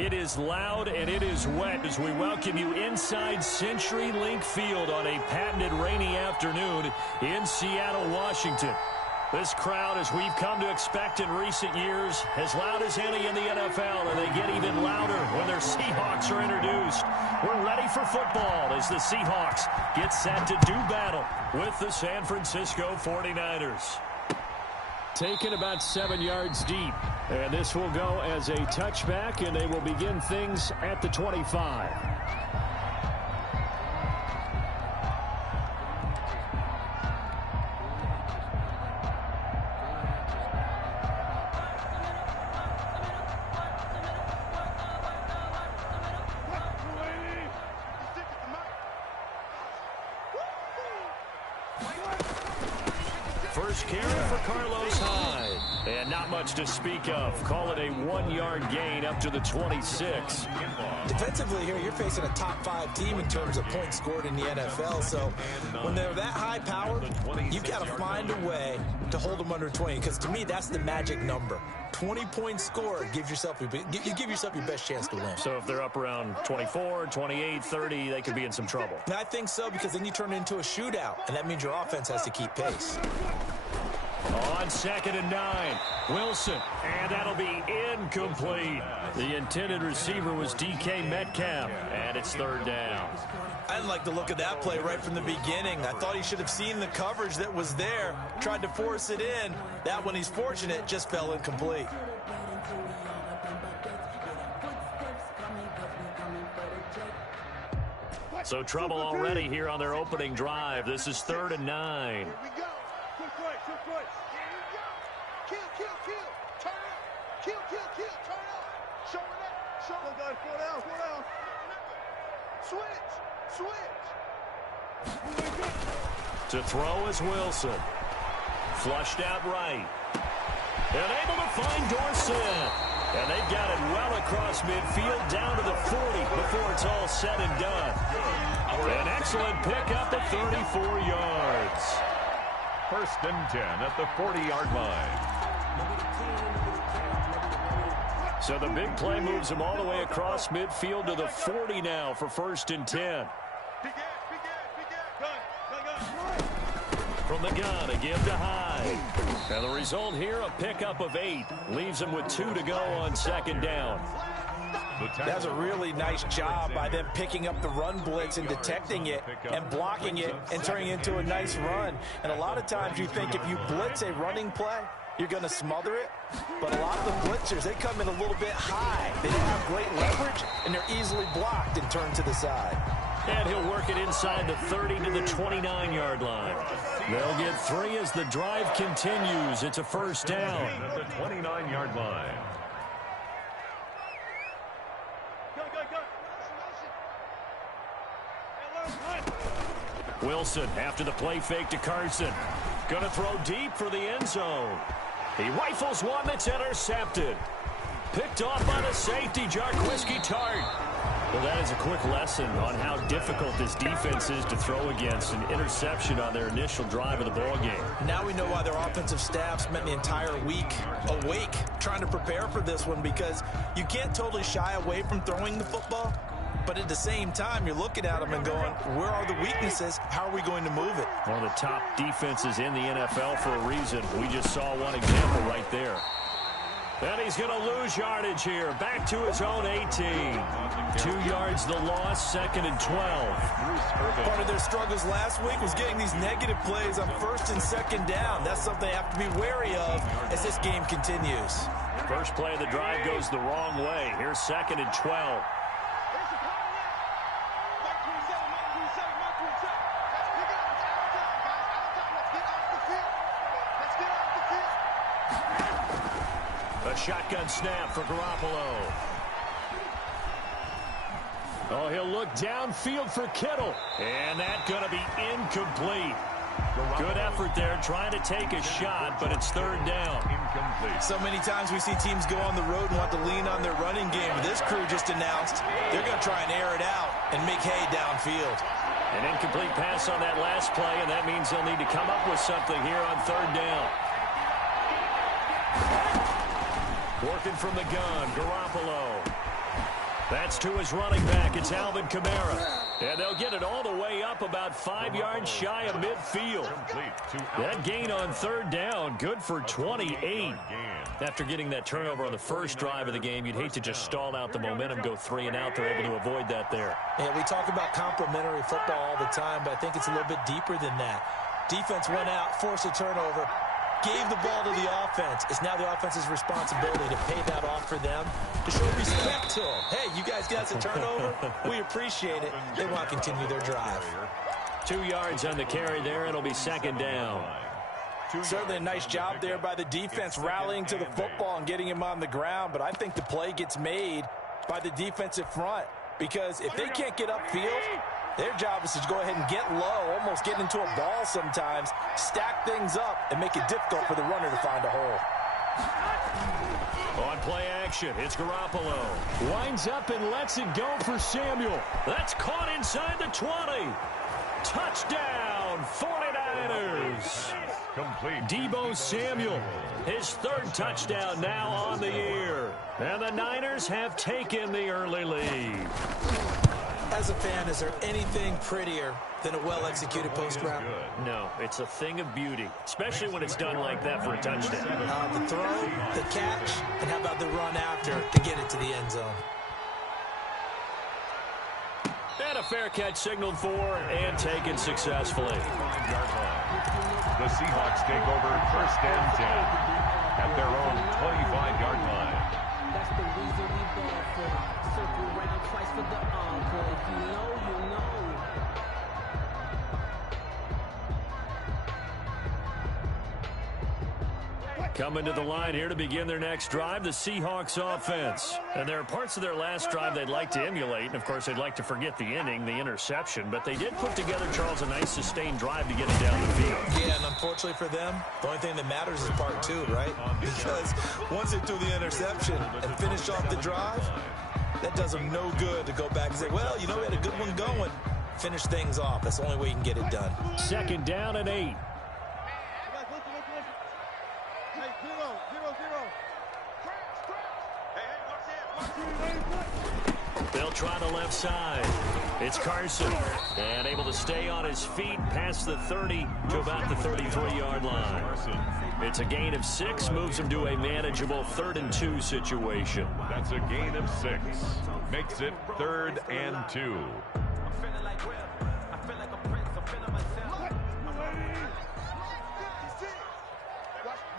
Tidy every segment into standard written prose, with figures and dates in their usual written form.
It is loud and it is wet as we welcome you inside CenturyLink Field on a patented rainy afternoon in Seattle, Washington. This crowd, as we've come to expect in recent years, as loud as any in the NFL, and they get even louder when their Seahawks are introduced. We're ready for football as the Seahawks get set to do battle with the San Francisco 49ers. Taken about 7 yards deep. And this will go as a touchback, and they will begin things at the 25. First carry for Carlos Hyde. And not much to speak of. Call it a 1-yard gain up to the 26. Defensively here, you're facing a top 5 team in terms of points scored in the NFL. So when they're that high powered, you've got to find a way to hold them under 20. Because to me, that's the magic number. 20 points scored, you give yourself your best chance to win. So if they're up around 24, 28, 30, they could be in some trouble. I think so, because then you turn it into a shootout, and that means your offense has to keep pace. On 2nd and 9, Wilson, and that'll be incomplete. The intended receiver was DK Metcalf, and it's 3rd down. I didn't like the look of that play right from the beginning. I thought he should have seen the coverage that was there, tried to force it in. That one, he's fortunate, just fell incomplete. So trouble already here on their opening drive. This is 3rd and 9. To throw is Wilson. Flushed out right. And able to find Dorsett. And they've got it well across midfield down to the 40 before it's all said and done. An excellent pickup at 34 yards. 1st and 10 at the 40-yard line. So the big play moves them all the way across midfield to the 40 now for 1st and 10. From the gun, a give to Hyde. And the result here, a pickup of 8. Leaves them with 2 to go on 2nd down. That's a really nice job by them picking up the run blitz and detecting it and blocking it and turning it into a nice run. And a lot of times you think if you blitz a running play, you're going to smother it. But a lot of the blitzers, they come in a little bit high. They don't have great leverage, and they're easily blocked and turned to the side. And he'll work it inside the 30 to the 29-yard line. They'll get 3 as the drive continues. It's a 1st down. At the 29-yard line. Wilson after the play fake to Carson. Going to throw deep for the end zone. He rifles one that's intercepted. Picked off by the safety, Jarquiski Tart. Well, that is a quick lesson on how difficult this defense is to throw against. An interception on their initial drive of the ballgame. Now we know why their offensive staff spent the entire week awake trying to prepare for this one, because you can't totally shy away from throwing the football. But at the same time, you're looking at them and going, where are the weaknesses? How are we going to move it? One of the top defenses in the NFL for a reason. We just saw one example right there. And he's going to lose yardage here. Back to his own 18. 2 yards the loss, 2nd and 12. Part of their struggles last week was getting these negative plays on 1st and 2nd down. That's something they have to be wary of as this game continues. First play of the drive goes the wrong way. Here's 2nd and 12. A shotgun snap for Garoppolo. Oh, he'll look downfield for Kittle. And that's going to be incomplete. Good effort there trying to take a shot, but it's 3rd down. Incomplete. So many times we see teams go on the road and want to lean on their running game. But this crew just announced they're going to try and air it out and make hay downfield. An incomplete pass on that last play, and that means they'll need to come up with something here on 3rd down. Working from the gun, Garoppolo. That's to his running back. It's Alvin Kamara. And they'll get it all the way up about 5 yards shy of midfield. That gain on third down, good for 28. After getting that turnover on the first drive of the game, you'd hate to just stall out the momentum, go 3 and out. They're able to avoid that there. Yeah, we talk about complementary football all the time, but I think it's a little bit deeper than that. Defense went out, forced a turnover, gave the ball to the offense. It's now the offense's responsibility to pay that off for them, to show respect to them. Hey, you guys got a turnover? We appreciate it. They want to continue their drive. 2 yards on the carry there. It'll be second down. Certainly a nice job there by the defense rallying to the football and getting him on the ground, but I think the play gets made by the defensive front because if they can't get upfield, their job is to go ahead and get low, almost get into a ball sometimes, stack things up, and make it difficult for the runner to find a hole. On play action, it's Garoppolo. Winds up and lets it go for Samuel. That's caught inside the 20. Touchdown, 49ers. Complete. Deebo Samuel, his third touchdown now on the year. And the Niners have taken the early lead. As a fan, is there anything prettier than a well-executed post route? No, it's a thing of beauty, especially when it's done like that for a touchdown. The throw, the catch, and how about the run after to get it to the end zone? And a fair catch signaled for and taken successfully. The Seahawks take over 1st and 10 at their own 25-yard line. That's the reason we ball for. Circle round twice for the encore. If you know, you know. Coming to the line here to begin their next drive, the Seahawks offense. And there are parts of their last drive they'd like to emulate. And, of course, they'd like to forget the inning, the interception. But they did put together, Charles, a nice sustained drive to get it down the field. Yeah, and unfortunately for them, the only thing that matters is part 2, right? Because once they threw the interception and finished off the drive, that does them no good to go back and say, well, you know, we had a good one going. Finish things off. That's the only way you can get it done. Second down and 8. They'll try the left side. It's Carson. And able to stay on his feet past the 30 to about the 33-yard line. It's a gain of 6, moves him to a manageable 3rd and 2 situation. That's a gain of 6. Makes it 3rd and 2.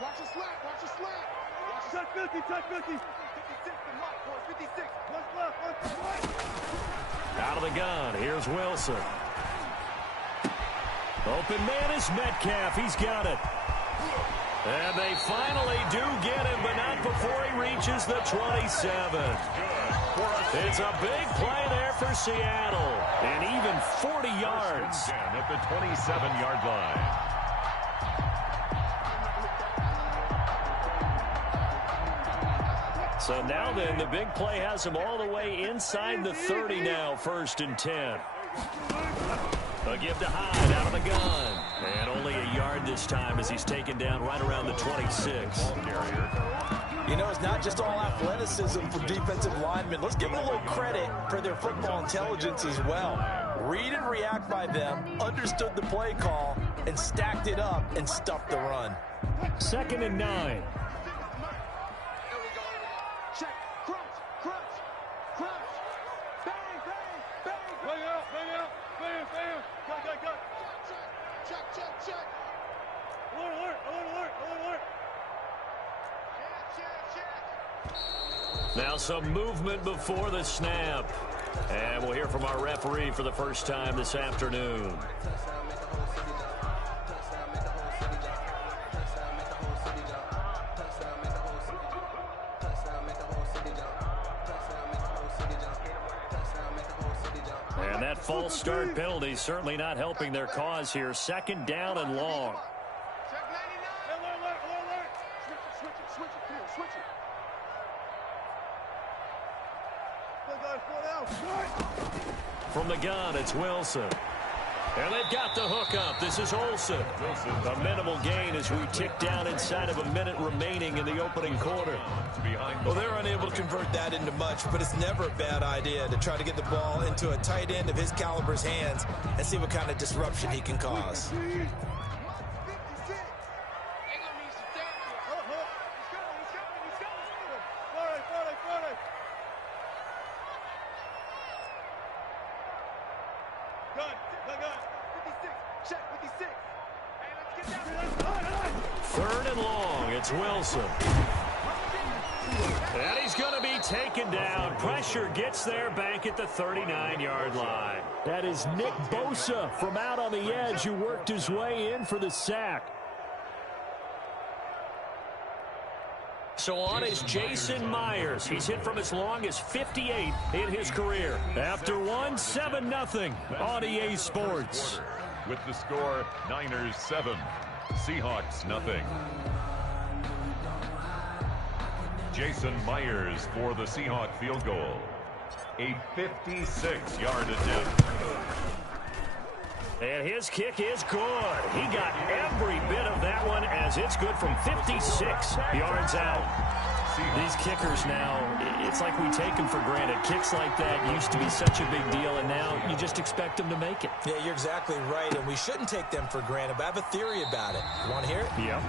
Watch the slap. Touch 50. 56 to Mike, 56. What's left? Out of the gun, here's Wilson. Open man is Metcalf. He's got it. And they finally do get him, but not before he reaches the 27. It's a big play there for Seattle. And even 40 yards. At the 27-yard line. So now then, the big play has him all the way inside the 30 now, 1st and 10. A give to Hyde out of the gun. And only a yard this time as he's taken down right around the 26. You know, it's not just all athleticism for defensive linemen. Let's give them a little credit for their football intelligence as well. Read and react by them, understood the play call, and stacked it up and stuffed the run. 2nd and 9. Now some movement before the snap. And we'll hear from our referee for the first time this afternoon. And that false start penalty certainly not helping their cause here. 2nd down and long. From the gun, it's Wilson. And they've got the hook up. This is Olsen. A minimal gain as we tick down inside of a minute remaining in the opening quarter. Well, they're unable to convert that into much, but it's never a bad idea to try to get the ball into a tight end of his caliber's hands and see what kind of disruption he can cause. Third and long, it's Wilson. And he's going to be taken down. Pressure gets there back at the 39-yard line. That is Nick Bosa from out on the edge who worked his way in for the sack. So on is Jason Myers. He's hit from as long as 58 in his career. After one, 7-0 on EA Sports. With the score, Niners 7, Seahawks 0. Jason Myers for the Seahawk field goal. A 56-yard attempt. And his kick is good. He got every bit of that one as it's good from 56 yards out. These kickers now, it's like we take them for granted. Kicks like that used to be such a big deal, and now you just expect them to make it. Yeah, you're exactly right, and we shouldn't take them for granted, but I have a theory about it. You want to hear it? Yeah.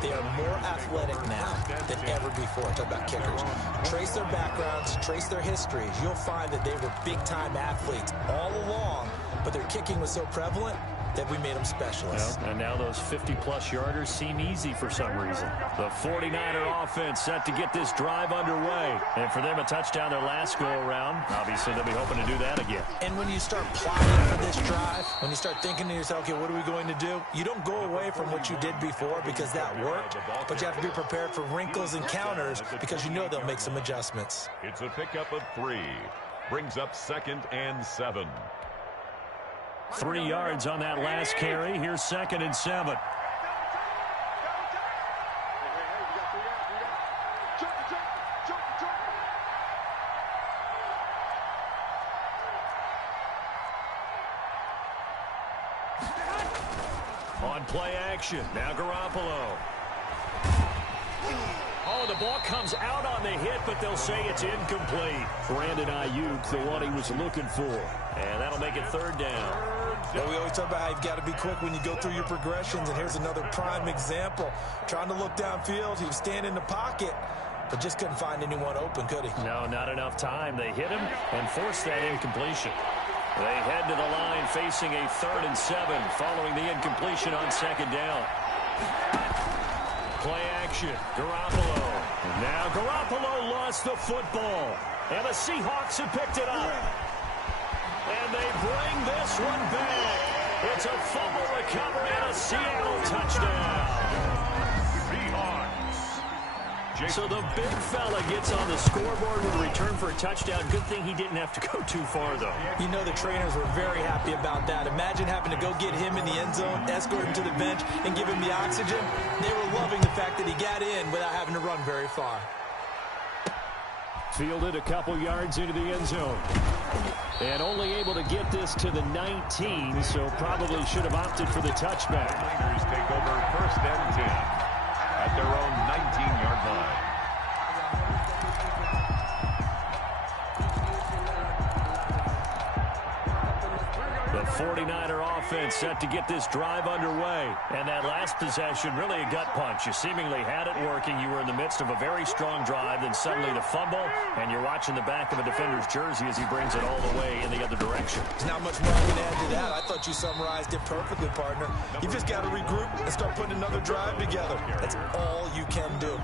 They are more athletic now than ever before. Talk about kickers. Trace their backgrounds, trace their histories. You'll find that they were big-time athletes all along, but their kicking was so prevalent that we made them specialists. Yeah, and now those 50-plus yarders seem easy for some reason. The 49er offense set to get this drive underway. And for them, a touchdown their last go-around. Obviously, they'll be hoping to do that again. And when you start plotting for this drive, when you start thinking to yourself, okay, what are we going to do? You don't go away from what you did before because that worked, but you have to be prepared for wrinkles and counters because you know they'll make some adjustments. It's a pickup of 3. Brings up 2nd and 7. 3 yards on that last carry. Here's 2nd and 7. On play action. Now Garoppolo. Oh, the ball comes out on the hit, but they'll say it's incomplete. Brandon Ayuk, the one he was looking for. And that'll make it 3rd down. Well, we always talk about how you've got to be quick when you go through your progressions, and here's another prime example. Trying to look downfield, he was standing in the pocket, but just couldn't find anyone open, could he? No, not enough time. They hit him and forced that incompletion. They head to the line facing a 3rd and 7 following the incompletion on 2nd down. Play action. Garoppolo. Now Garoppolo lost the football. And the Seahawks have picked it up. And they bring this one back. It's a fumble recovery and a Seattle touchdown. So the big fella gets on the scoreboard with a return for a touchdown. Good thing he didn't have to go too far, though. You know the trainers were very happy about that. Imagine having to go get him in the end zone, escort him to the bench, and give him the oxygen. They were loving the fact that he got in without having to run very far. Fielded a couple yards into the end zone. And only able to get this to the 19, so probably should have opted for the touchback. Niners take over 1st and 10 at their own 19-yard line. The 49er offense set to get this drive underway. And that last possession, really a gut punch. You seemingly had it working. You were in the midst of a very strong drive, then suddenly the fumble, and you're watching the back of a defender's jersey as he brings it all the way in the other direction. There's not much more I can add to that. I thought you summarized it perfectly, partner. You just got to regroup and start putting another drive together. That's all you can do.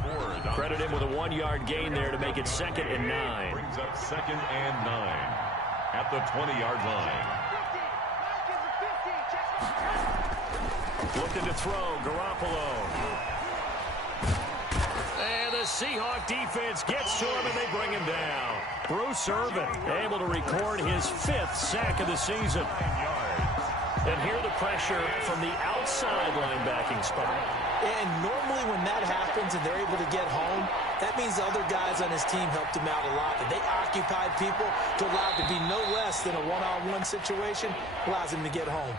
Credit him with a 1-yard gain there to make it 2nd and 9. Brings up 2nd and 9 at the 20-yard line. Looking to throw, Garoppolo. And the Seahawk defense gets to him, and they bring him down. Bruce Irvin able to record his 5th sack of the season. And here the pressure from the outside linebacking spot. And normally when that happens and they're able to get home, that means the other guys on his team helped him out a lot. And they occupied people to allow it to be no less than a one-on-one situation, allows him to get home.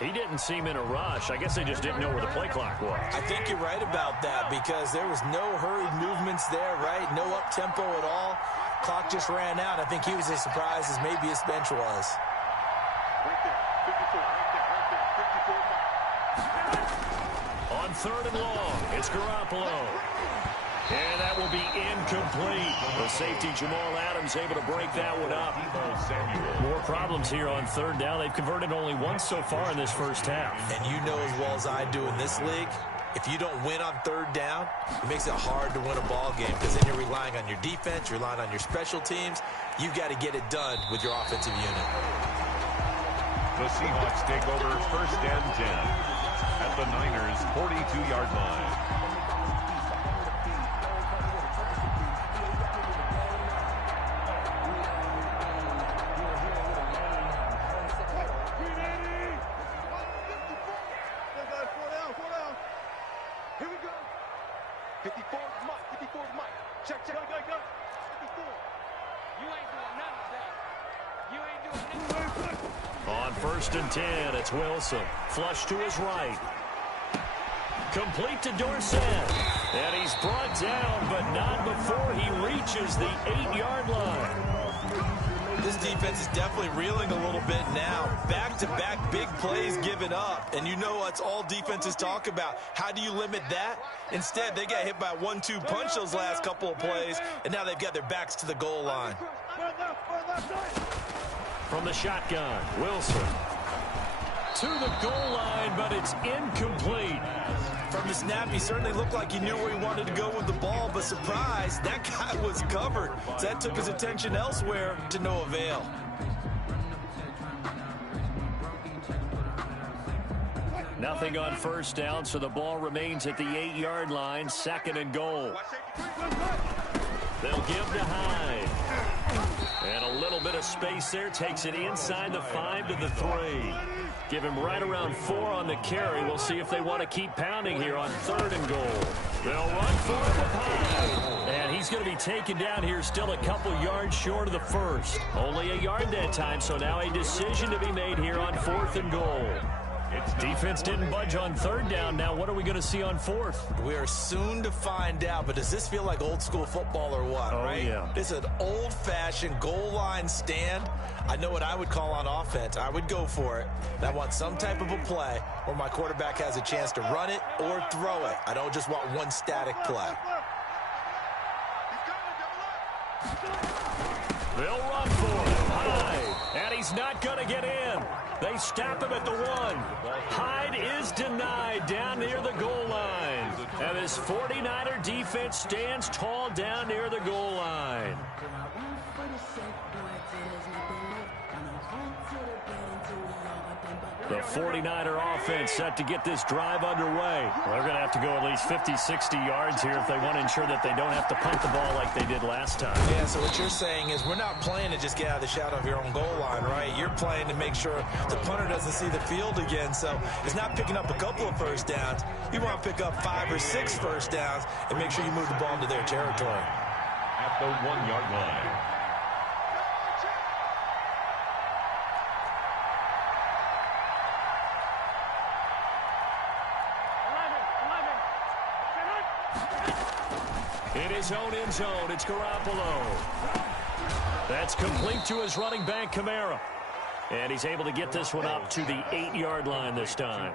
He didn't seem in a rush. I guess they just didn't know where the play clock was. I think you're right about that because there was no hurried movements there, right? No up-tempo at all. Clock just ran out. I think he was as surprised as maybe his bench was. Right there. 54. Right there. 54. On 3rd and long, it's Garoppolo. And that will be incomplete. The safety, Jamal Adams, able to break that one up. More problems here on 3rd down. They've converted only once so far in this first half. And you know as well as I do in this league, if you don't win on 3rd down, it makes it hard to win a ball game because then you're relying on your defense, you're relying on your special teams. You've got to get it done with your offensive unit. The Seahawks take over 1st and 10 at the Niners' 42-yard line. On 1st and 10, it's Wilson. Flush to his right. Complete to Dorsett. And he's brought down, but not before he reaches the 8-yard line. This defense is definitely reeling a little bit now. Back-to-back big plays given up. And you know what's all defenses talk about. How do you limit that? Instead, they got hit by a 1-2 punch those last couple of plays, and now they've got their backs to the goal line. From the shotgun, Wilson. To the goal line, but it's incomplete. From the snap, he certainly looked like he knew where he wanted to go with the ball, but surprise, that guy was covered. So that took his attention elsewhere to no avail. Nothing on 1st down, so the ball remains at the 8-yard line, 2nd and goal. They'll give to Hyde. And a little bit of space there, takes it inside the 5 to the 3. Give him right around 4 on the carry. We'll see if they want to keep pounding here on 3rd and goal. They'll run for it with Hyde. And he's going to be taken down here still a couple yards short of the 1st. Only a yard that time, so now a decision to be made here on 4th and goal. Defense didn't budge on 3rd down. Now what are we going to see on 4th? We are soon to find out, but does this feel like old school football or what, right? Yeah. This is an old-fashioned goal line stand. I know what I would call on offense. I would go for it. And I want some type of a play where my quarterback has a chance to run it or throw it. I don't just want one static play. They'll run for it. Hyde. And he's not going to get in. They stop him at the 1. Hyde is denied down near the goal line. And this 49er defense stands tall down near the goal line. The 49er offense set to get this drive underway. They're going to have to go at least 50, 60 yards here if they want to ensure that they don't have to punt the ball like they did last time. Yeah, so what you're saying is we're not playing to just get out of the shadow of your own goal line, right? You're playing to make sure the punter doesn't see the field again. So it's not picking up a couple of 1st downs. You want to pick up 5 or 6 1st downs and make sure you move the ball into their territory. At the 1-yard line. In his own end zone, it's Garoppolo. That's complete to his running back, Kamara. And he's able to get this one up to the 8-yard line this time.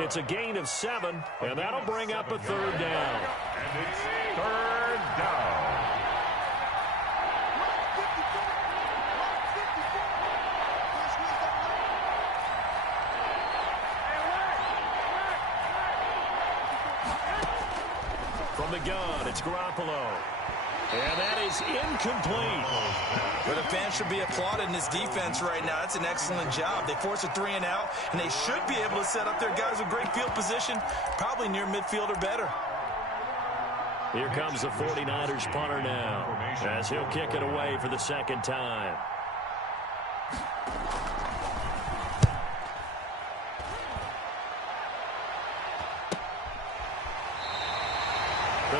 It's a gain of 7, and that'll bring up a 3rd down. And it's 3rd down. From the gun, it's Garoppolo. And that is incomplete. But the fans should be applauding this defense right now. That's an excellent job. They force a 3 and out, and they should be able to set up their guys with great field position, probably near midfield or better. Here comes the 49ers punter now, as he'll kick it away for the 2nd time.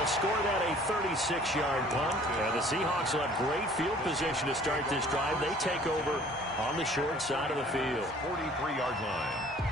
They'll score that a 36-yard punt. And the Seahawks will have great field position to start this drive. They take over on the short side of the field. 43-yard line.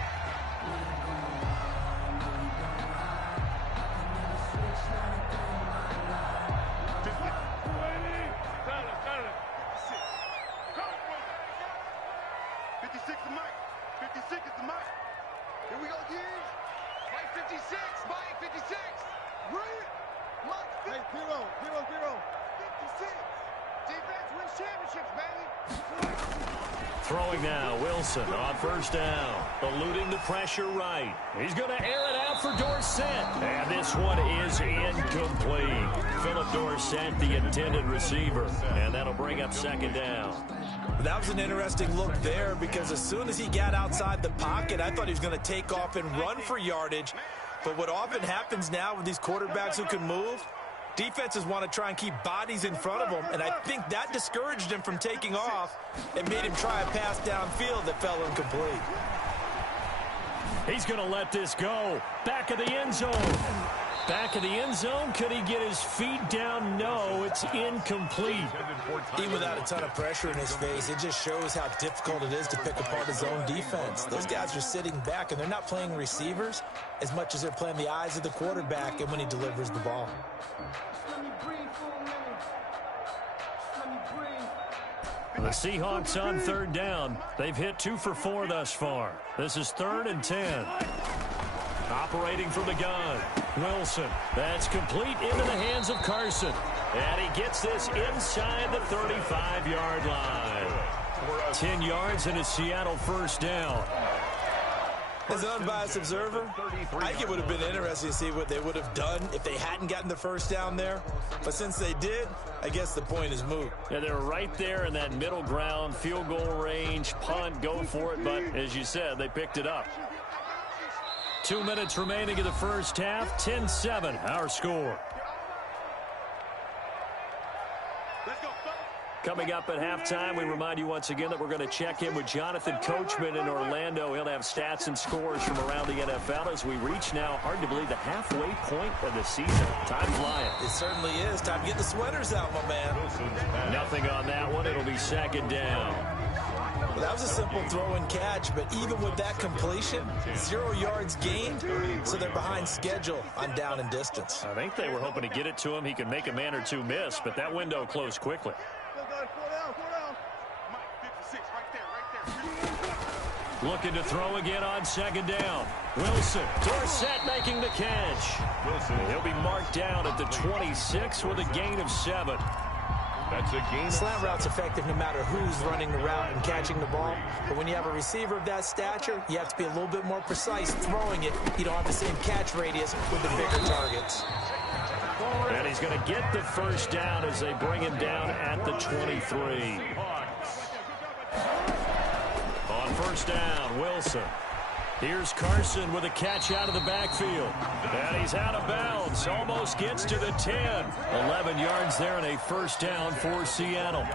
Throwing now, Wilson on first down. Eluding the pressure right. He's going to air it out for Dorsett. And this one is incomplete. Philip Dorsett, the intended receiver. And that'll bring up second down. That was an interesting look there because as soon as he got outside the pocket, I thought he was going to take off and run for yardage. But what often happens now with these quarterbacks who can move, defenses want to try and keep bodies in front of them, and I think that discouraged him from taking off and made him try a pass downfield that fell incomplete. He's going to let this go. Back of the end zone. Back of the end zone. Could he get his feet down? No, it's incomplete. Even without a ton of pressure in his face, it just shows how difficult it is to pick apart his own defense. Those guys are sitting back, and they're not playing receivers as much as they're playing the eyes of the quarterback and when he delivers the ball. The Seahawks on third down. They've hit 2 for 4 thus far. This is 3rd and 10. Operating from the gun. Wilson. That's complete into the hands of Carson. And he gets this inside the 35-yard line. 10 yards and a Seattle first down. As an unbiased observer, I think it would have been interesting to see what they would have done if they hadn't gotten the first down there. But since they did, I guess the point is moot. Yeah, they were right there in that middle ground, field goal range, punt, go for it. But as you said, they picked it up. 2 minutes remaining in the first half. 10-7, our score. Coming up at halftime, we remind you once again that we're going to check in with Jonathan Coachman in Orlando. He'll have stats and scores from around the NFL as we reach now, hard to believe, the halfway point of the season. Time flying. It certainly is. Time to get the sweaters out, my man. Nothing on that one. It'll be second down. Well, that was a simple throw and catch, but even with that completion, 0 yards gained, so they're behind schedule on down and distance. I think they were hoping to get it to him. He could make a man or two miss, but that window closed quickly. Looking to throw again on second down. Wilson. Dorsett making the catch. Wilson. He'll be marked down at the 26 with a gain of 7. That's a gain. Slant route's effective no matter who's running the route and catching the ball. But when you have a receiver of that stature, you have to be a little bit more precise throwing it. You don't have the same catch radius with the bigger targets. And he's going to get the first down as they bring him down at the 23. On first down, Wilson. Here's Carson with a catch out of the backfield. And he's out of bounds. Almost gets to the 10. 11 yards there and a first down for Seattle.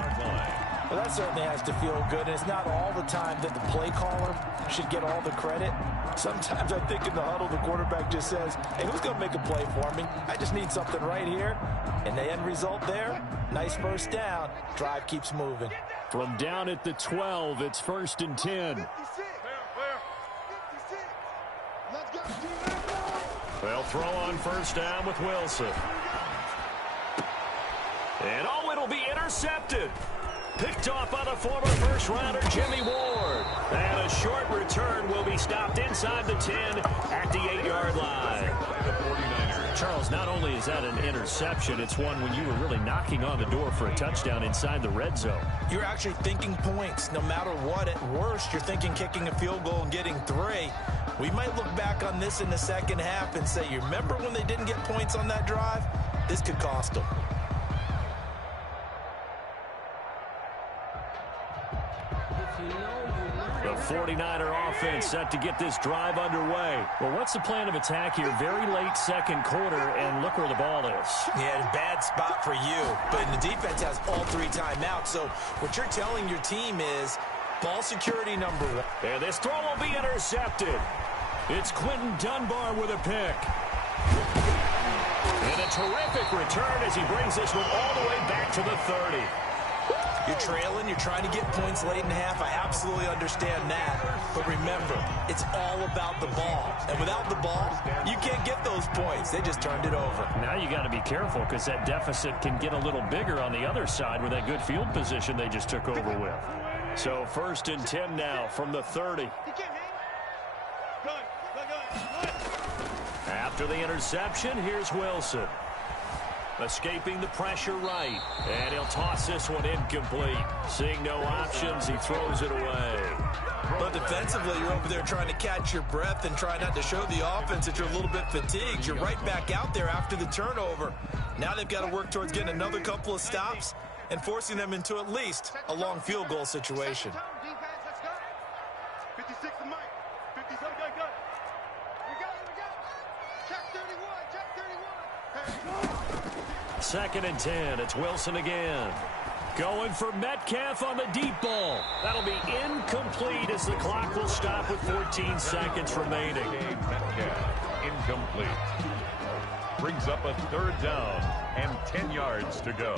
Well, that certainly has to feel good. And it's not all the time that the play caller should get all the credit. Sometimes I think in the huddle, the quarterback just says, hey, who's going to make a play for me? I just need something right here. And the end result there, nice first down. Drive keeps moving. From down at the 12, it's 1st and 10. They'll throw on first down with Wilson. And oh, it'll be intercepted. Picked off by the former first-rounder Jimmy Ward. And a short return will be stopped inside the 10 at the 8-yard line. Charles, not only is that an interception, it's one when you were really knocking on the door for a touchdown inside the red zone. You're actually thinking points. No matter what, at worst, you're thinking kicking a field goal and getting 3. We might look back on this in the second half and say, you remember when they didn't get points on that drive? This could cost them. The 49er offense set to get this drive underway. Well, what's the plan of attack here? Very late second quarter, and look where the ball is. Yeah, bad spot for you. But the defense has all 3 timeouts. So what you're telling your team is ball security number 1. And this throw will be intercepted. It's Quentin Dunbar with a pick. And a terrific return as he brings this one all the way back to the 30. You're trailing, you're trying to get points late in half. I absolutely understand that. But remember, it's all about the ball. And without the ball, you can't get those points. They just turned it over. Now you got to be careful because that deficit can get a little bigger on the other side with that good field position they just took over with. So 1st and 10 now from the 30. After the interception, here's Wilson. Escaping the pressure right. And he'll toss this one incomplete. Seeing no options, he throws it away. But defensively, you're over there trying to catch your breath and try not to show the offense that you're a little bit fatigued. You're right back out there after the turnover. Now they've got to work towards getting another couple of stops and forcing them into at least a long field goal situation. 56 to Mike. 50, go. We got it. Check 31, check 31. 2nd and 10. It's Wilson again. Going for Metcalf on the deep ball. That'll be incomplete as the clock will stop with 14 seconds remaining. Metcalf, incomplete. Brings up a 3rd down and 10 yards to go.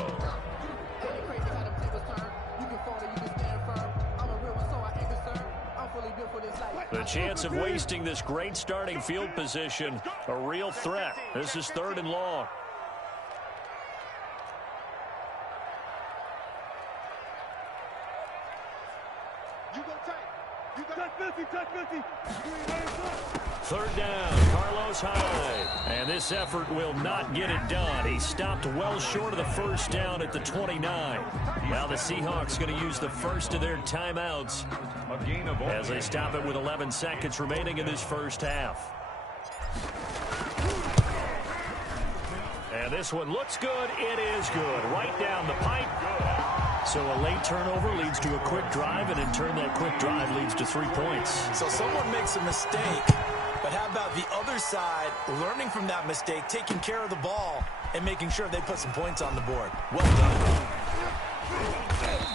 The chance of wasting this great starting field position, a real threat. This is 3rd and long. Touch 50. 3rd down, Carlos Hyde. And this effort will not get it done. He stopped well short of the 1st down at the 29. Now the Seahawks going to use the first of their timeouts as they stop it with 11 seconds remaining in this 1st half. And this one looks good. It is good. Right down the pipe. So a late turnover leads to a quick drive, and in turn that quick drive leads to 3 points. So someone makes a mistake, but how about the other side learning from that mistake, taking care of the ball, and making sure they put some points on the board? Well done.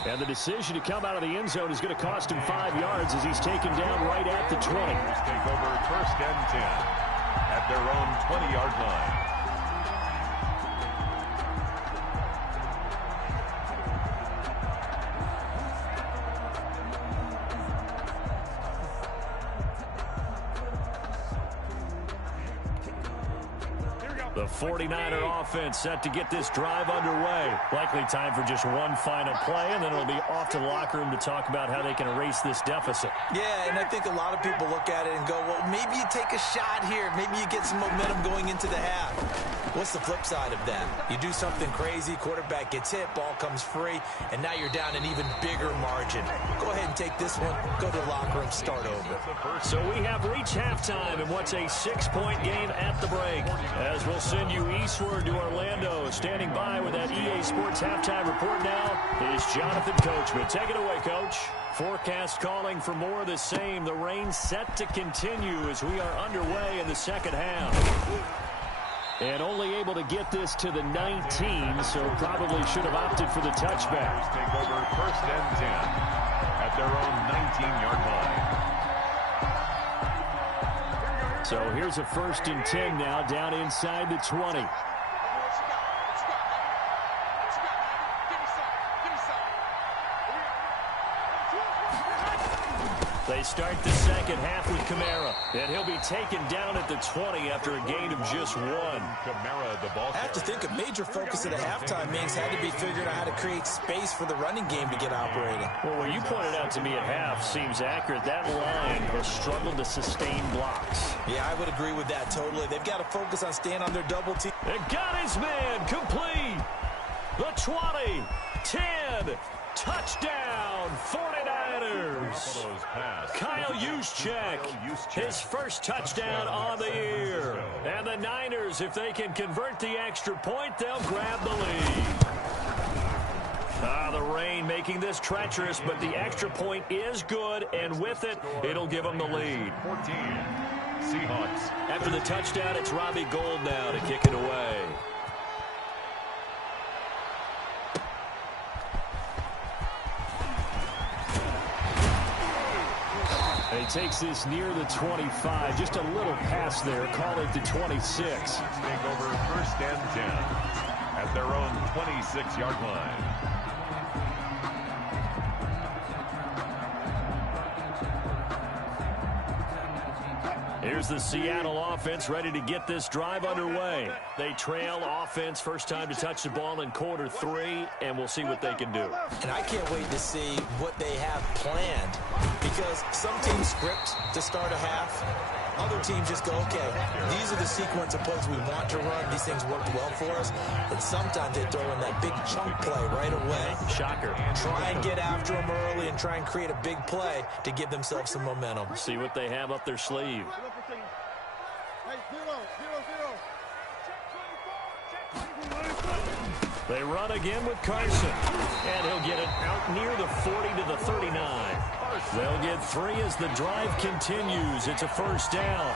And the decision to come out of the end zone is going to cost him 5 yards as he's taken down right at the 20. Take over 1st and 10 at their own 20-yard line. The 49er offense set to get this drive underway. Likely time for just one final play, and then it'll be off to the locker room to talk about how they can erase this deficit. Yeah, and I think a lot of people look at it and go, well, maybe you take a shot here. Maybe you get some momentum going into the half. What's the flip side of that? You do something crazy, quarterback gets hit, ball comes free, and now you're down an even bigger margin. Go ahead and take this one, go to the locker room, start over. So we have reached halftime in what's a 6-point game at the break. As we'll send you eastward to Orlando. Standing by with that EA Sports halftime report now is Jonathan Coachman. Take it away, Coach. Forecast calling for more of the same. The rain set to continue as we are underway in the 2nd half. And only able to get this to the 19, so probably should have opted for the touchback. Take over 1st and 10 at their own 19-yard line. So here's a 1st and 10 now down inside the 20. They start the 2nd half with Kamara, and he'll be taken down at the 20 after a gain of just 1. Kamara, the ball. I have to think a major focus of the halftime means had to be figuring out how to create space for the running game to get operating. Well, what you pointed out to me at half seems accurate. That line has struggled to sustain blocks. Yeah, I would agree with that totally. They've got to focus on staying on their double team. They got his man complete. The 20, 10, touchdown, 49ers. Kyle Juszczyk, his first touchdown on the year. And the Niners, if they can convert the extra point, they'll grab the lead. The rain making this treacherous, but the extra point is good, and with it, it'll give them the lead. 14, Seahawks. After the touchdown, it's Robbie Gould now to kick it away. He takes this near the 25. Just a little pass there. Call it the 26. Take over first and 10 at their own 26-yard line. Here's the Seattle offense ready to get this drive underway. They trail offense, first time to touch the ball in quarter 3, and we'll see what they can do. And I can't wait to see what they have planned, because some teams script to start a half. Other teams just go, okay, these are the sequence of plays we want to run. These things worked well for us. And sometimes they throw in that big chunk play right away. Shocker. Try and get after them early and try and create a big play to give themselves some momentum. See what they have up their sleeve. Hey, 0-0-0. They run again with Carson. And he'll get it out near the 40 to the 39. They'll get 3 as the drive continues. It's a first down.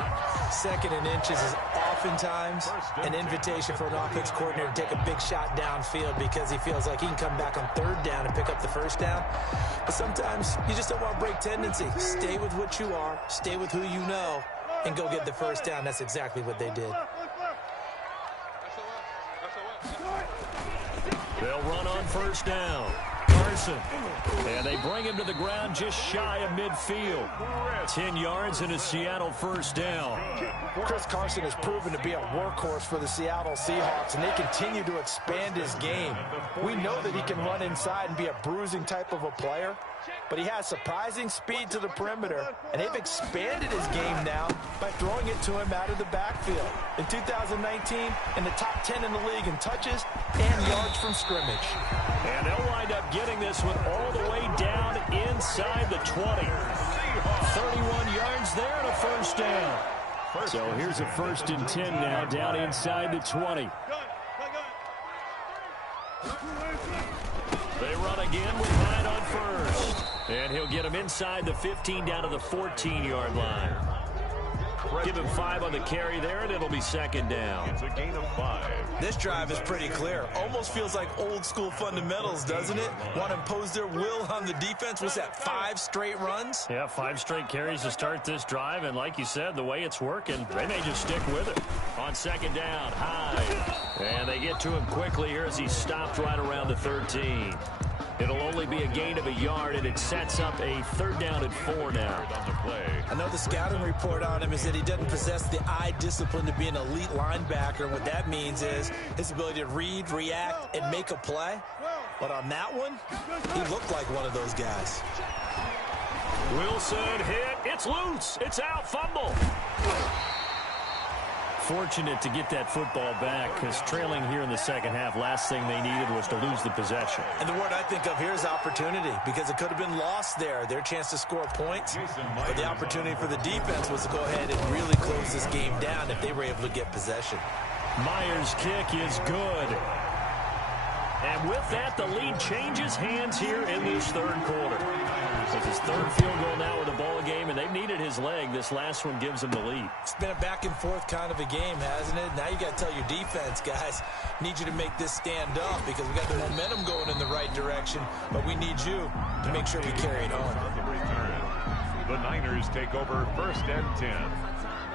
Second and inches is oftentimes an invitation for an offense coordinator to take a big shot downfield because he feels like he can come back on third down and pick up the first down. But sometimes you just don't want to break tendency. Stay with what you are, stay with who you know, and go get the first down. That's exactly what they did. They'll run on first down. Carson. And they bring him to the ground just shy of midfield. 10 yards and a Seattle first down. Chris Carson has proven to be a workhorse for the Seattle Seahawks, and they continue to expand his game. We know that he can run inside and be a bruising type of a player, but he has surprising speed to the perimeter, and they've expanded his game now by throwing it to him out of the backfield. In 2019, in the top 10 in the league in touches and yards from scrimmage. And they'll wind up getting this one all the way down inside the 20. 31 yards there and a first down. So here's a first and 10 now down inside the 20. They run again with Hyde on first. And he'll get him inside the 15 down to the 14-yard line. Give him 5 on the carry there, and it'll be second down. It's a gain of 5. This drive is pretty clear. Almost feels like old school fundamentals, doesn't it? Want to impose their will on the defense. Was that 5 straight runs? Yeah, 5 straight carries to start this drive, and like you said, the way it's working, they may just stick with it. On second down, Hyde. And they get to him quickly here as he stopped right around the 13. It'll only be a gain of a yard, and it sets up a third down and 4 now. I know the scouting report on him is that he doesn't possess the eye discipline to be an elite linebacker. What that means is his ability to read, react, and make a play. But on that one, he looked like one of those guys. Wilson hit. It's loose. It's out. Fumble. Fortunate to get that football back, because trailing here in the second half, last thing they needed was to lose the possession. And the word I think of here is opportunity, because it could have been lost there. Their chance to score points, but the opportunity for the defense was to go ahead and really close this game down if they were able to get possession. Myers' kick is good. And with that, the lead changes hands here in this third quarter. It's his third field goal now with the ball game, and they've needed his leg. This last one gives them the lead. It's been a back-and-forth kind of a game, hasn't it? Now you got to tell your defense, guys, need you to make this stand up because we got the momentum going in the right direction, but we need you to make sure we carry it home. The Niners take over first and 10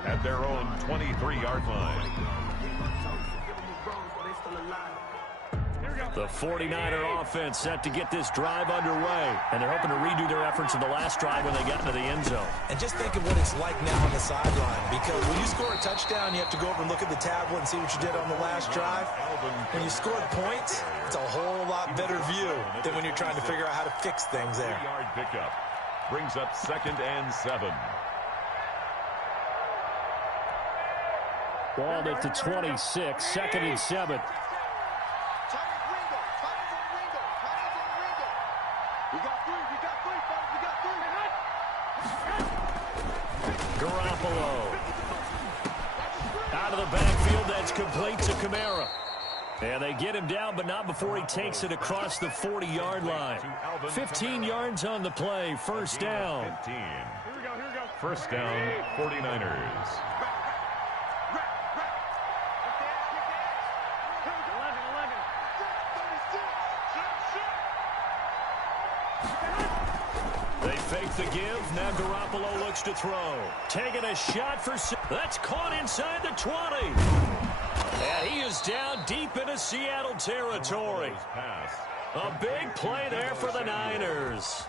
at their own 23-yard line. The 49er offense set to get this drive underway, and they're hoping to redo their efforts in the last drive when they got into the end zone. And just think of what it's like now on the sideline, because when you score a touchdown, you have to go over and look at the tablet and see what you did on the last drive. When you scored points, it's a whole lot better view than when you're trying to figure out how to fix things there. 3-yard pickup brings up second and 7. Ball at the 26, second and 7. Garoppolo. Out of the backfield, that's complete to Kamara. And they get him down, but not before he takes it across the 40-yard line. 15 yards on the play, first down. 15. First down, 49ers. They fake take the give. Now Garoppolo looks to throw. Taking a shot for... That's caught inside the 20. And he is down deep into Seattle territory. A big play there for the Niners.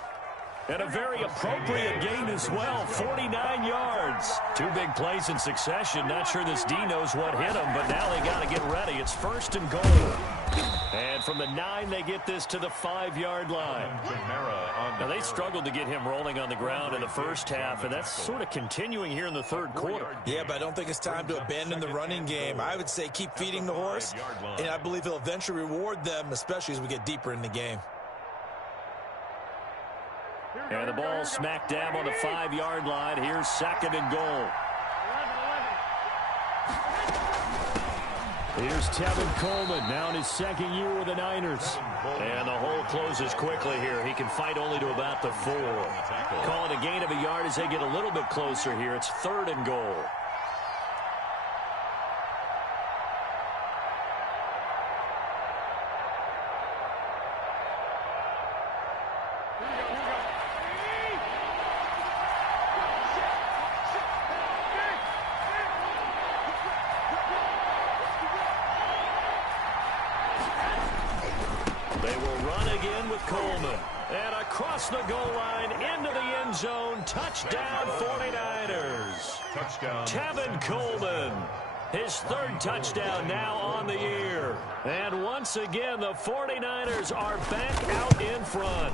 And a very appropriate gain as well, 49 yards. Two big plays in succession. Not sure this D knows what hit him, but now they got to get ready. It's 1st and goal. And from the 9, they get this to the 5-yard line. Now, they struggled to get him rolling on the ground in the first half, and that's sort of continuing here in the third quarter. Yeah, but I don't think it's time to abandon the running game. I would say keep feeding the horse, and I believe he'll eventually reward them, especially as we get deeper in the game. And the ball smack dab on the 5-yard line. Here's 2nd and goal. Here's Tevin Coleman, now in his 2nd year with the Niners. And the hole closes quickly here. He can fight only to about the 4. Call it a gain of a yard as they get a little bit closer here. It's 3rd and goal. They will run again with Coleman. And across the goal line, into the end zone. Touchdown, 49ers. Touchdown. Tevin Coleman. His 3rd touchdown now on the year. And once again, the 49ers are back out in front.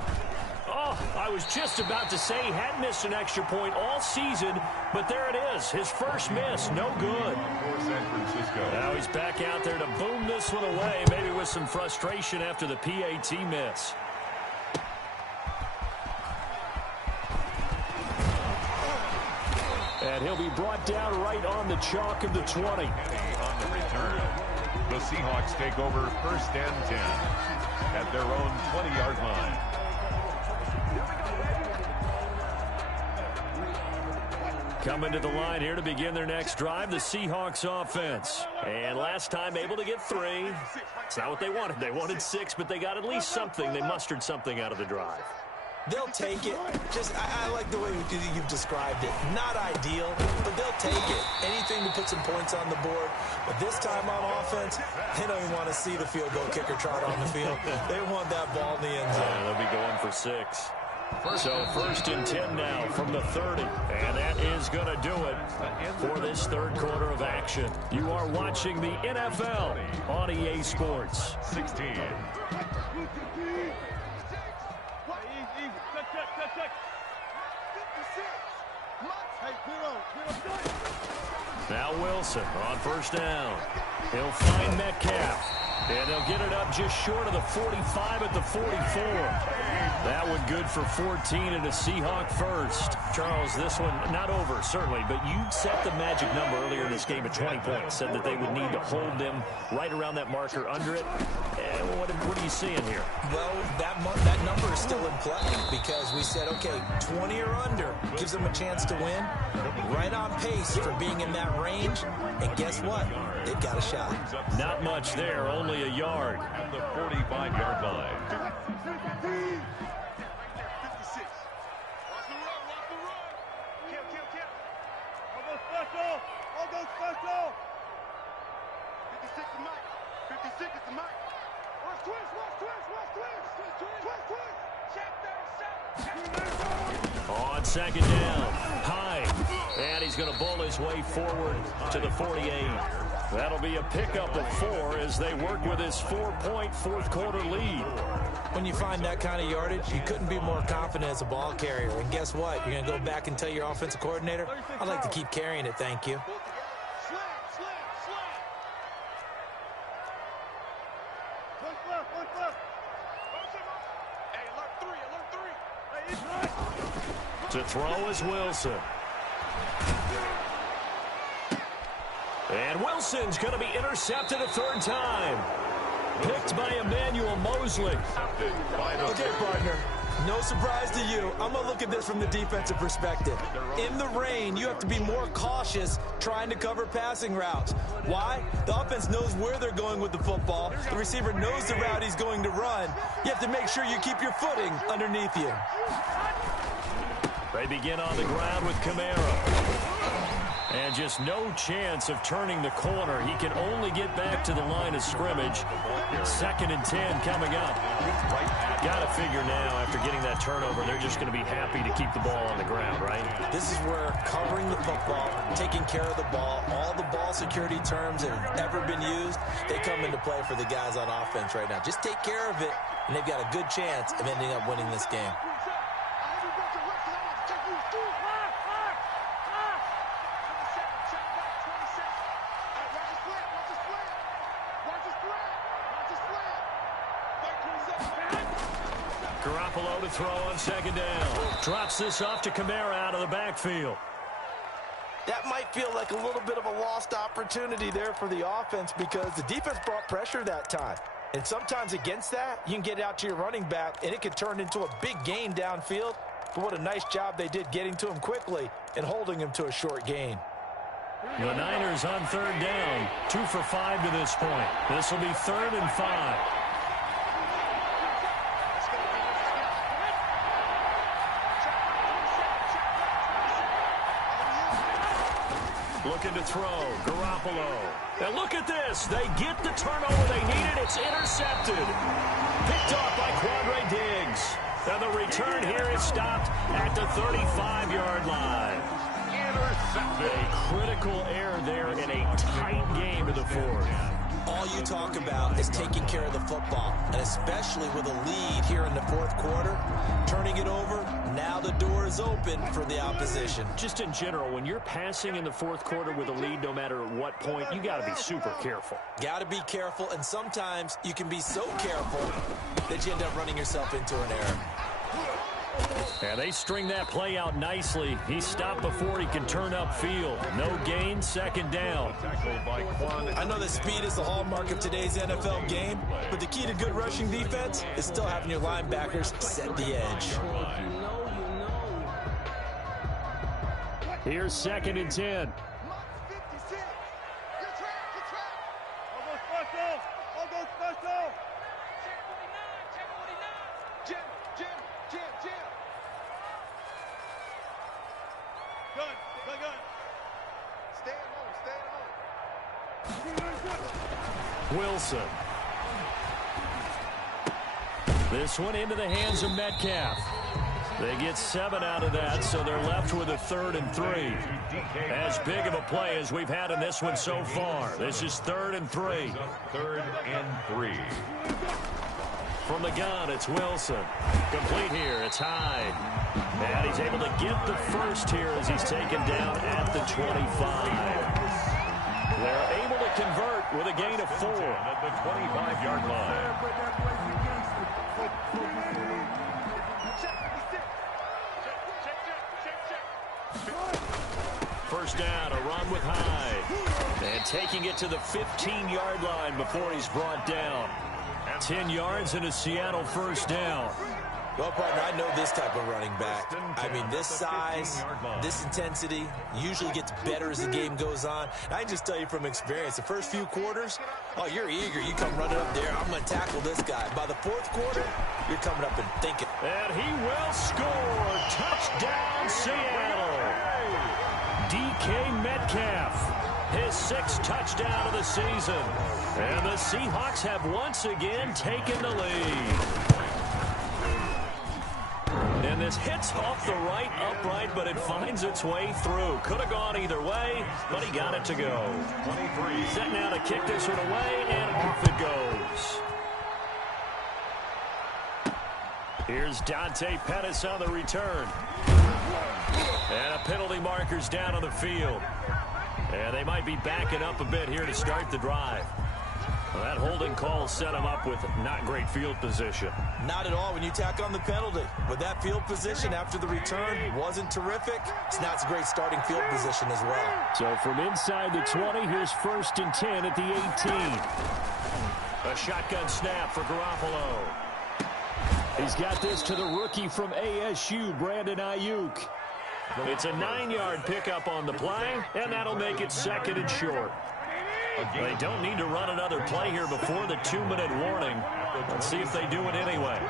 Oh, I was just about to say he hadn't missed an extra point all season, but there it is. His first miss, no good. For San Francisco. Now he's back out there to boom this one away, maybe with some frustration after the PAT miss. And he'll be brought down right on the chalk of the 20. On the return, the Seahawks take over 1st and 10 at their own 20-yard line. Coming to the line here to begin their next drive, the Seahawks offense. And last time able to get 3. It's not what they wanted. They wanted 6, but they got at least something. They mustered something out of the drive. They'll take it. I like the way you've described it. Not ideal, but they'll take it. Anything to put some points on the board. But this time on offense, they don't even want to see the field goal kicker trot on the field. They want that ball in the end zone. Yeah, they'll be going for 6. So 1st and 10 now from the 30. And that is going to do it for this 3rd quarter of action. You are watching the NFL on EA Sports. 16. Now Wilson on 1st down. He'll find Metcalf. And they'll get it up just short of the 45 at the 44. That one good for 14 and a Seahawk first. Charles, this one not over, certainly, but you set the magic number earlier in this game at 20 points. Said that they would need to hold them right around that marker under it. What are you seeing here? Well, that number is still in play because we said, okay, 20 or under gives them a chance to win. Right on pace for being in that range. And guess what? They've got a shot. Not much there, only a yard. At the 45-yard line. On 2nd down, Hyde. And he's going to bowl his way forward to the 48. That'll be a pickup of 4 as they work with his 4-point 4th quarter lead. When you find that kind of yardage, you couldn't be more confident as a ball carrier. And guess what? You're going to go back and tell your offensive coordinator, I'd like to keep carrying it, thank you. To throw is Wilson. And Wilson's going to be intercepted a 3rd time. Picked by Emmanuel Mosley. Okay, partner. No surprise to you. I'm going to look at this from the defensive perspective. In the rain, you have to be more cautious trying to cover passing routes. Why? The offense knows where they're going with the football. The receiver knows the route he's going to run. You have to make sure you keep your footing underneath you. They begin on the ground with Kamara. And just no chance of turning the corner. He can only get back to the line of scrimmage. 2nd and 10 coming up. Got to figure now, after getting that turnover, they're just going to be happy to keep the ball on the ground, right? This is where covering the football, taking care of the ball, all the ball security terms that have ever been used, they come into play for the guys on offense right now. Just take care of it, and they've got a good chance of ending up winning this game. Garoppolo to throw on 2nd down. Drops this off to Kamara out of the backfield. That might feel like a little bit of a lost opportunity there for the offense because the defense brought pressure that time. And sometimes against that, you can get out to your running back, and it could turn into a big gain downfield. But what a nice job they did getting to him quickly and holding him to a short gain. The Niners on 3rd down. 2 for 5 to this point. This will be 3rd and 5. Looking to throw. Garoppolo. And look at this. They get the turnover they needed. It's intercepted. Picked off by Quandre Diggs. And the return here is stopped at the 35-yard line. Intercepted. A critical error there in a tight game in the 4th. All you talk about is taking care of the football, and especially with a lead here in the 4th quarter, turning it over, now the door is open for the opposition. Just in general, when you're passing in the 4th quarter with a lead, no matter at what point, you got to be super careful. Got to be careful, and sometimes you can be so careful that you end up running yourself into an error. And they string that play out nicely. He stopped before he can turn upfield. No gain, 2nd down. I know that speed is the hallmark of today's NFL game, but the key to good rushing defense is still having your linebackers set the edge. Here's 2nd and 10. Wilson. This one into the hands of Metcalf. They get 7 out of that, so they're left with a 3rd and 3. As big of a play as we've had in this one so far. This is 3rd and 3. 3rd and 3. From the gun, it's Wilson. Complete here, it's Hyde. And he's able to get the first here as he's taken down at the 25. They're able to convert with a gain of 4 at the 25-yard line. First down, a run with Hyde. And taking it to the 15-yard line before he's brought down. 10 yards and a Seattle first down. Well, partner, I know this type of running back. I mean, this size, this intensity usually gets better as the game goes on. I can just tell you from experience, the first few quarters, oh, you're eager. You come running up there, I'm going to tackle this guy. By the 4th quarter, you're coming up and thinking. And he will score. Touchdown, Seattle. DK Metcalf. His 6th touchdown of the season. And the Seahawks have once again taken the lead. And this hits off the right upright, but it finds its way through. Could have gone either way, but he got it to go. 23. Set now to kick this one away, and off it goes. Here's Dante Pettis on the return. And a penalty marker's down on the field. And they might be backing up a bit here to start the drive. Well, that holding call set him up with not great field position. Not at all when you tack on the penalty. But that field position after the return wasn't terrific. It's not a great starting field position as well. So from inside the 20, here's 1st and 10 at the 18. A shotgun snap for Garoppolo. He's got this to the rookie from ASU, Brandon Ayuk. It's a 9-yard pickup on the play, and that'll make it 2nd and short. They don't need to run another play here before the 2-minute warning. Let's see if they do it anyway.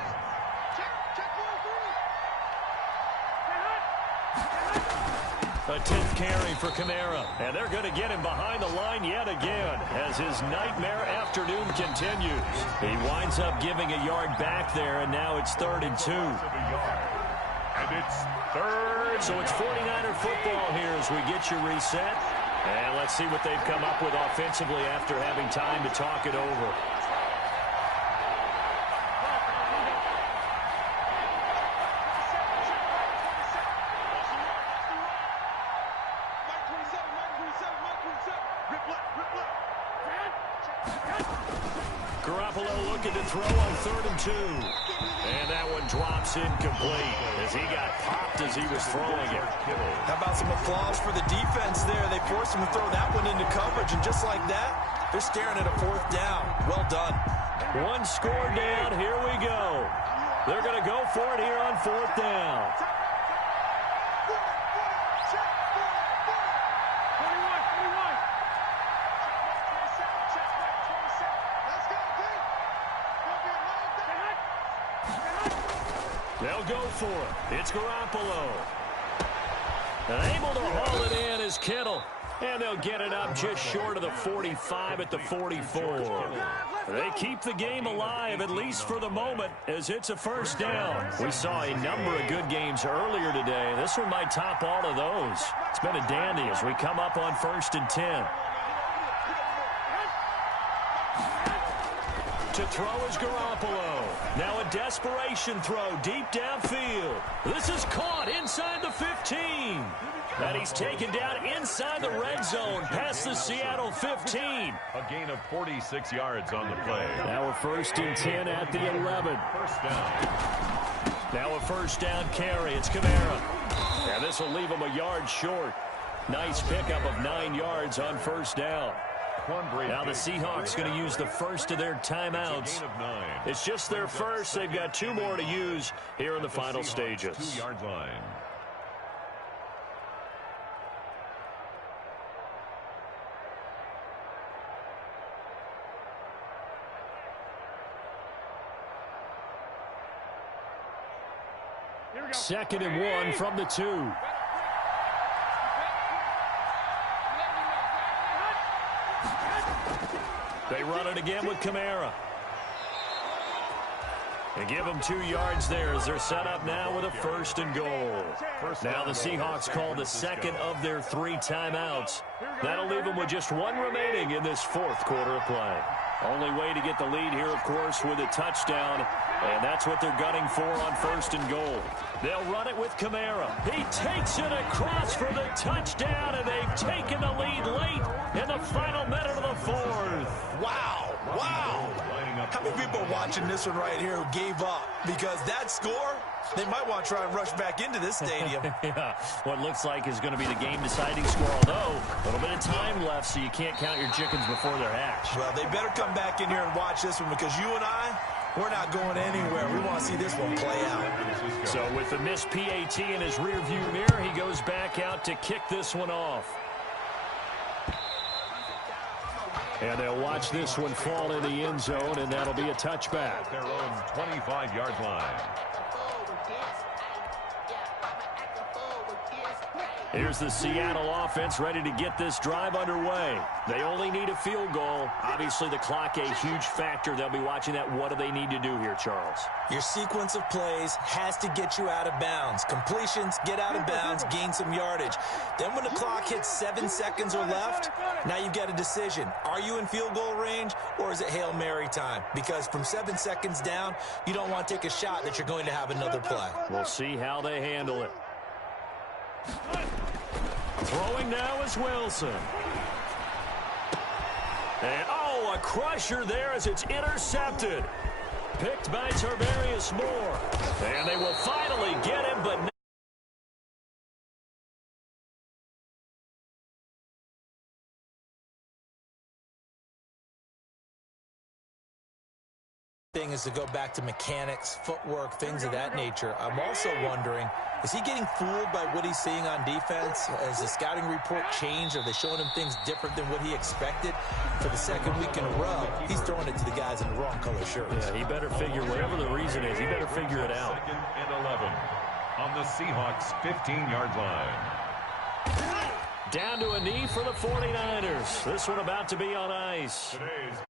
A 10th carry for Kamara. And they're going to get him behind the line yet again as his nightmare afternoon continues. He winds up giving a yard back there, and now it's 3rd and 2. And it's 3rd. So it's 49er football here as we get you reset. And let's see what they've come up with offensively after having time to talk it over. Garoppolo looking to throw on 3rd and 2. And that one drops incomplete as he got popped as he was throwing it. How about some applause for the defense there? They forced him to throw that one into coverage, and just like that, they're staring at a 4th down. Well done. One score down. Here we go. They're going to go for it here on 4th down. They'll go for it. It's Garoppolo. And able to haul it in is Kittle. And they'll get it up just short of the 45 at the 44. They keep the game alive, at least for the moment, as it's a 1st down. We saw a number of good games earlier today. This one might top all of those. It's been a dandy as we come up on 1st and 10. To throw is Garoppolo. Now a desperation throw deep downfield. This is caught inside the 15. And he's taken down inside the red zone past the Seattle 15. A gain of 46 yards on the play. Now a 1st and 10 at the 11. 1st down. Now a 1st down carry. It's Kamara. And this will leave him a yard short. Nice pickup of 9 yards on 1st down. Now the Seahawks going to use the first of their timeouts. It's just their first. They've got 2 more to use here in the final stages. 2-yard line. Second and 1 from the 2. They run it again with Kamara. They give them 2 yards there as they're set up now with a 1st and goal. Now the Seahawks call the second of their 3 timeouts. That'll leave them with just 1 remaining in this 4th quarter of play. Only way to get the lead here, of course, with a touchdown, and that's what they're gunning for on 1st and goal. They'll run it with Kamara. He takes it across for the touchdown, and they've taken the lead late in the final minute of the 4th. Wow, wow. How many people are watching this one right here who gave up? Because that score, they might want to try and rush back into this stadium. Yeah, what looks like is going to be the game-deciding score, although a little bit of time left, so you can't count your chickens before they're hatched. Well, they better come back in here and watch this one because you and I, we're not going anywhere. We want to see this one play out. So with the missed PAT in his rearview mirror, he goes back out to kick this one off. And they'll watch this one fall in the end zone, and that'll be a touchback. Their own 25-yard line. Here's the Seattle offense ready to get this drive underway. They only need a field goal. Obviously, the clock a huge factor. They'll be watching that. What do they need to do here, Charles? Your sequence of plays has to get you out of bounds. Completions, get out of bounds, gain some yardage. Then when the clock hits 7 seconds or left, now you've got a decision. Are you in field goal range, or is it Hail Mary time? Because from 7 seconds down, you don't want to take a shot that you're going to have another play. We'll see how they handle it. Throwing now is Wilson. And, oh, a crusher there as it's intercepted. Picked by Tarvarius Moore. And they will finally get him, but thing is to go back to mechanics, footwork, things of that nature. I'm also wondering, is he getting fooled by what he's seeing on defense? Has the scouting report changed? Are they showing him things different than what he expected? For the second week in a row, he's throwing it to the guys in the wrong color shirts. Yeah, he better figure, whatever the reason is, he better figure it out. 2nd and 11 on the Seahawks' 15-yard line. Down to a knee for the 49ers. This one about to be on ice. Today's